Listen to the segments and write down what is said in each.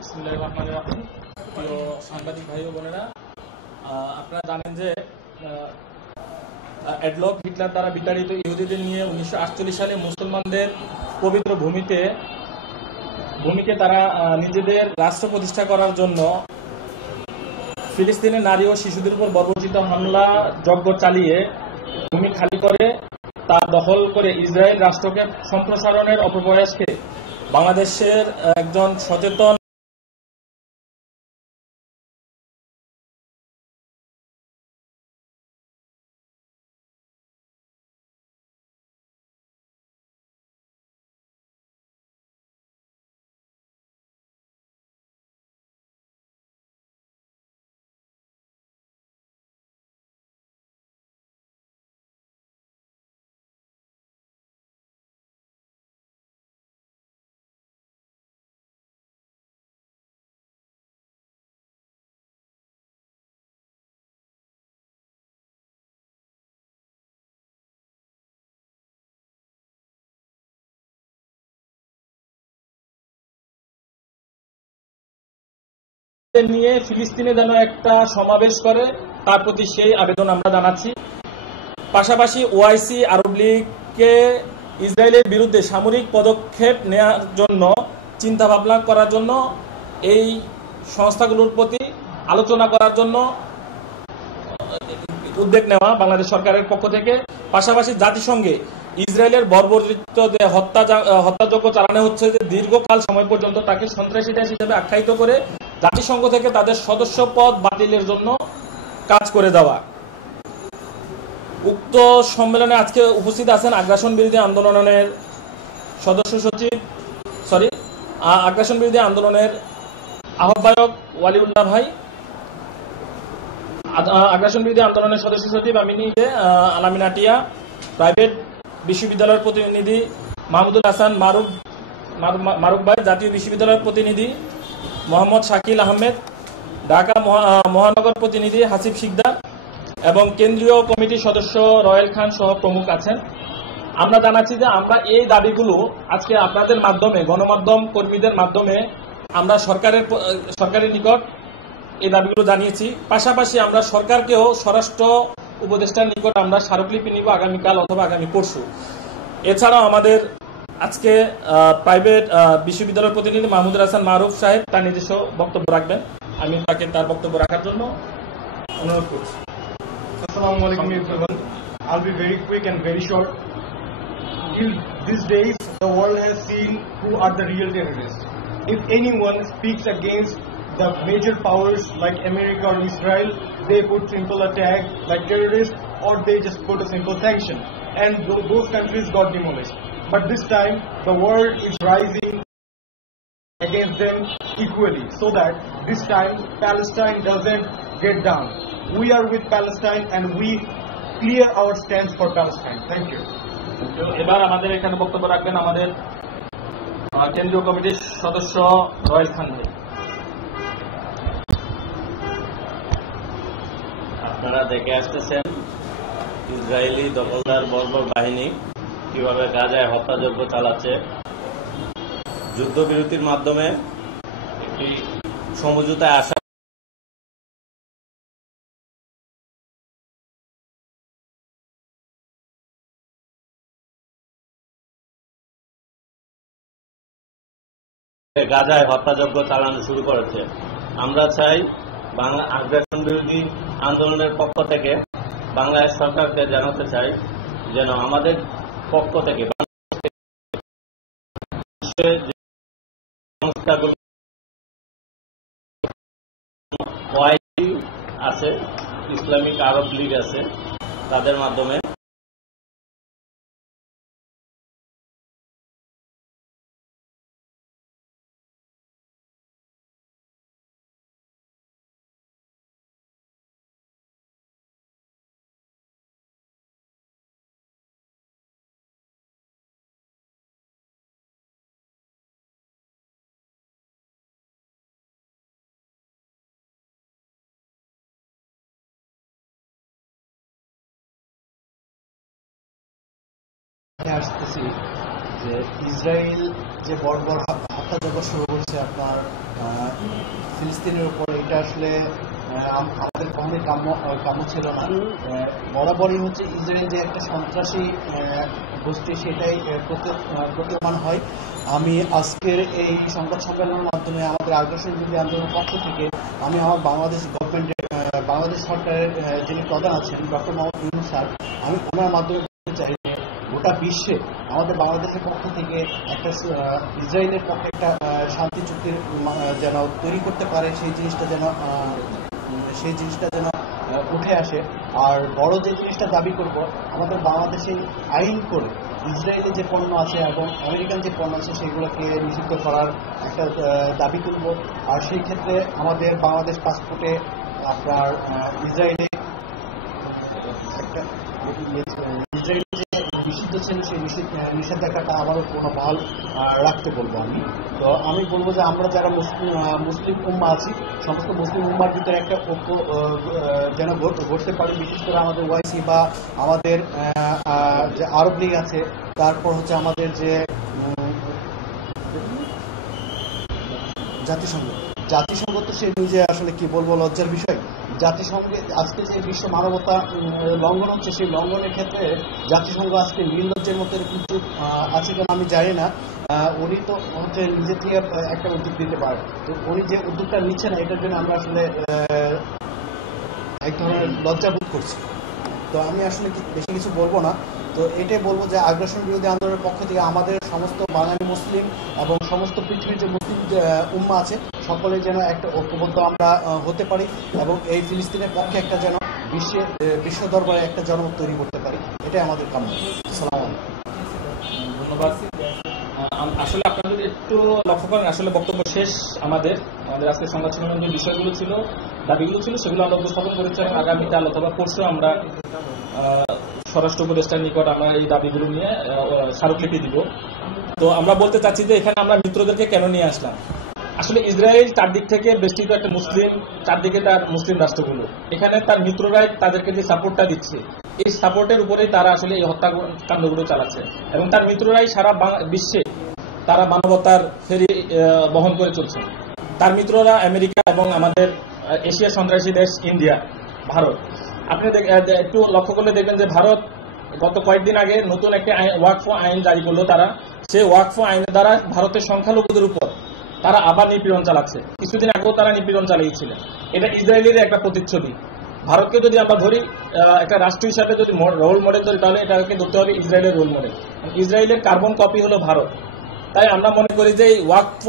বিসমিল্লাহির রহমানির রহিম। প্রিয় সাংবাদিক ভাই ও বোনেরা, আপনারা জানেন যে অ্যাডলফ হিটলার দ্বারা বিতাড়িত ইহুদিদের নিয়ে 1948 সালে মুসলমানদের পবিত্র ভূমিকে তারা নিজেদের রাষ্ট্র প্রতিষ্ঠা করার জন্য ফিলিস্তিনের নারী ও শিশুদের উপর বর্বরচিত হামলা যজ্ঞ চালিয়ে ভূমি খালি করে তা দখল করে ইসরায়েল রাষ্ট্রকে সম্প্রসারণের অপপ্রয়াসকে বাংলাদেশের একজন সচেতন নিয়ে ফিলিস্তিনে যেন একটা সমাবেশ করে তার প্রতি সেই আবেদন আমরা জানাচ্ছি। পাশাপাশি ওআইসি আরব লীগকে ইসরায়েলের বিরুদ্ধে সামরিক পদক্ষেপ নেওয়ার জন্য চিন্তা ভাবনা করার জন্য এই সংস্থাগুলোর প্রতি আলোচনা করার জন্য উদ্যোগ নেওয়া বাংলাদেশ সরকারের পক্ষ থেকে। পাশাপাশি জাতিসংঘে ইসরায়েলের বর্বরিত যে হত্যাযজ্ঞ চালানো হচ্ছে যে দীর্ঘকাল সময় পর্যন্ত তাকে সন্ত্রাসী দেশ হিসেবে আখ্যায়িত করে জাতিসংঘ থেকে তাদের সদস্য পদ বাতিলের জন্য কাজ করে দেওয়া। উক্ত সম্মেলনে আজকে উপস্থিত আছেন আগ্রাসন বিরোধী আন্দোলনের আগ্রাসন বিরোধী আন্দোলনের আহ্বায়ক ওয়ালিউল্লাহ ভাই, আগ্রাসন বিরোধী আন্দোলনের সদস্য সচিব আমি নিজে আলামিন আটিয়া, প্রাইভেট বিশ্ববিদ্যালয়ের প্রতিনিধি মাহমুদুল হাসান মারুফ ভাই, জাতীয় বিশ্ববিদ্যালয়ের প্রতিনিধি মোহাম্মদ শাকিল আহমেদ, ঢাকা মহানগর প্রতিনিধি হাসিব শিকদার এবং কেন্দ্রীয় কমিটির সদস্য রয়েল খান সহ প্রমুখ আছেন। আমরা জানাচ্ছি যে আমরা এই দাবিগুলো আজকে আপনাদের মাধ্যমে, গণমাধ্যম কর্মীদের মাধ্যমে আমরা সরকারের নিকট এই দাবিগুলো জানিয়েছি। পাশাপাশি আমরা সরকারকেও স্বরাষ্ট্র উপদেষ্টার নিকট আমরা স্মারকলিপি নিব আগামীকাল অথবা আগামী পরশু। এছাড়াও আমাদের আজকে প্রাইভেট বিশ্ববিদ্যালয়ের প্রতিনিধি মাহমুদুল হাসান মারুফ সাহেব তার নিজস্ব বক্তব্য রাখবেন। আমি তাকে তার বক্তব্য রাখার জন্য অনুরোধ করছি। Assalamu alaikum everyone. I'll be very quick and very short. These days, the world has seen who are the real terrorists. If anyone speaks against the major powers like America or Israel, they put simple a tag like terrorist, or they just put a simple sanction, and those countries got demolished. But this time, the world is rising against them equally, so that this time Palestine doesn't get down. We are with Palestine and we clear our stance for Palestine. Thank you. এবার আমাদের এখানে বক্তব্য রাখবেন আমাদের কেন্দ্রীয় কমিটির সদস্য royal খান ভাই। আপনারা দেখে আসতেছেন ইসরায়েলি দখলদার বর্বর বাহিনী কিভাবে গাজায় হত্যাযজ্ঞ চালাচ্ছে। যুদ্ধবিরতির মাধ্যমে একটি সমঝোতায় আসা গাজায় হত্যাযজ্ঞ চালানো শুরু করেছে। আমরা চাই বাংলা আগ্রাসন বিরোধী আন্দোলনের পক্ষ থেকে বাংলাদেশ সরকারকে জানাতে চাই যেন আমাদের পক্ষ থেকে সংস্থাগুলো আছে, ইসলামিক আরব লীগ আছে, তাদের মাধ্যমে আসতেছি যে ইসরায়েল যে বর্বর হত্যাযজ্ঞ শুরু হচ্ছে আপনার ফিলিস্তিনের উপর, এটা আসলে আমাদের কখনোই কাম্য ছিল না। বরাবরই হচ্ছে ইসরায়েল যে একটা সন্ত্রাসী গোষ্ঠী সেটাই প্রতীয়মান হয়। আমি আজকের এই সংবাদ সম্মেলনের মাধ্যমে আমাদের আগ্রাসন বিরোধী আন্দোলনের পক্ষ থেকে আমি আমার বাংলাদেশ গভর্নমেন্টের বাংলাদেশ সরকারের যিনি প্রধান আছেন ডক্টর মোহাম্মদ ইউনূস স্যার, আমি ওনার মাধ্যমে বলতে চাই গোটা বিশ্বে আমাদের বাংলাদেশের পক্ষ থেকে একটা ইসরায়েলের পক্ষে একটা শান্তি চুক্তির যেন তৈরি করতে পারে, সেই জিনিসটা যেন উঠে আসে। আর বড় যে জিনিসটা দাবি করব, আমাদের বাংলাদেশে আইন করে ইসরায়েলের যে পণ্য আছে এবং আমেরিকান যে পণ্য আছে সেগুলোকে নিষিদ্ধ করার একটা দাবি করব। আর সেই ক্ষেত্রে আমাদের বাংলাদেশ পাসপোর্টে আপনার ইসরায়েলে যে নিষিদ্ধ ছিল সেই নিষেধাজ্ঞাটা আবারও পুনর্বহাল রাখতে বলবো আমি। তো আমি বলবো যে আমরা যারা মুসলিম উম্মা আছি, সমস্ত মুসলিম উম্মার ভিতরে একটা ঐক্য যেন গড়তে পারি, বিশেষ করে আমাদের ওয়াইসি বা আমাদের যে আরব লীগ আছে, তারপর হচ্ছে আমাদের যে জাতিসংঘ তো সে নিজে আসলে কি বলবো লজ্জার বিষয়। জাতিসংঘে আজকে যে বিশ্ব মানবতা লঙ্ঘন হচ্ছে, সেই লঙ্ঘনের ক্ষেত্রে জাতিসংঘ আজকে নির্লজ্জের মধ্যে কিন্তু আছে কেন আমি জানি না। উনি তো হচ্ছে নিজে থেকে একটা উদ্যোগ দিতে পারে, তো উনি যে উদ্যোগটা নিচ্ছে না, এটার জন্য আমরা আসলে এক ধরনের লজ্জা বোধ করছি। তো আমি আসলে বেশি কিছু বলবো না। তো এটাই বলবো যে আগ্রাসন বিরোধী আন্দোলনের পক্ষ থেকে আমাদের সমস্ত বাঙালি মুসলিম এবং সমস্ত পৃথিবীর যে মুসলিম উম্মা আছে সকলে যেন একটা ঐক্যবদ্ধ আমরা হতে পারি এবং এই ফিলিস্তিনের পক্ষে একটা যেন বিশ্ব দরবারে একটা জনমত তৈরি করতে পারি, এটাই আমাদের কাম্য। আসসালামু আলাইকুম। ধন্যবাদ। আসলে আপনারা যদি একটু লক্ষ্য করেন, আসলে বক্তব্য শেষ। আমাদের আজকে সংবাদ সম্মেলনের যে বিষয়গুলো ছিল, দাবিগুলো ছিল, সেগুলো আমরা উপস্থাপন করেছি। আগামীকাল অথবা পরশু আমরা স্বরাষ্ট্র উপদেষ্টার নিকট আমরা এই দাবিগুলো নিয়ে স্মারকলিপি দিব। তো আমরা বলতে চাচ্ছি যে এখানে আমরা মিত্রদেরকে কেন নিয়ে আসলাম। আসলে ইসরায়েল চারদিক থেকে বেষ্টিত একটা মুসলিম, চারদিকে তার মুসলিম রাষ্ট্রগুলো, এখানে তার মিত্ররাই তাদেরকে যে সাপোর্টটা দিচ্ছে, এই সাপোর্টের উপরেই তারা আসলে এই হত্যাকাণ্ডগুলো চালাচ্ছে এবং তার মিত্ররাই সারা বিশ্বে তারা মানবতার ফেরি বহন করে চলছে। তার মিত্ররা আমেরিকা এবং আমাদের এশিয়া সন্ত্রাসী দেশ ইন্ডিয়া, ভারত। আপনি একটু লক্ষ্য করলে দেখবেন যে ভারত গত কয়েকদিন আগে নতুন একটা ওয়াকফ আইন জারি করলো। তারা সেই ওয়াকফ আইনের দ্বারা ভারতের সংখ্যালঘুদের উপর তারা আবার নিপীড়ন চালাচ্ছে। কিছুদিন আগেও তারা নিপীড়ন চালিয়েছিলেন। এটা ইসরায়েলের একটা প্রতিচ্ছবি। ভারতকে যদি আমরা ধরি একটা রাষ্ট্র হিসাবে যদি রোল মডেল ধরি, তাহলে এটাকে ধরতে হবে ইসরায়েলের রোল মডেল। ইসরায়েলের কার্বন কপি হলো ভারত। তাই আমরা মনে করি যে এই ওয়াকফ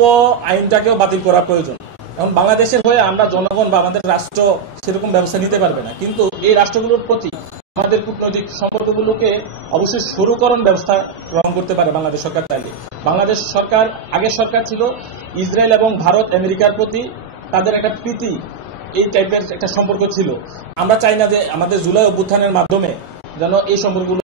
আইনটাকেও বাতিল করা প্রয়োজন। এখন বাংলাদেশের হয়ে আমরা জনগণ বা আমাদের রাষ্ট্র সেরকম ব্যবস্থা নিতে পারবে না, কিন্তু এই রাষ্ট্রগুলোর প্রতি আমাদের কূটনৈতিক সম্পর্কগুলোকে অবশ্যই সরুকরণ ব্যবস্থা গ্রহণ করতে পারে বাংলাদেশ সরকার চাইলে। বাংলাদেশ সরকার, আগের সরকার ছিল ইসরায়েল এবং ভারত আমেরিকার প্রতি তাদের একটা প্রীতি, এই টাইপের একটা সম্পর্ক ছিল। আমরা চাই না যে আমাদের জুলাই অভ্যুত্থানের মাধ্যমে যেন এই সম্পর্কগুলো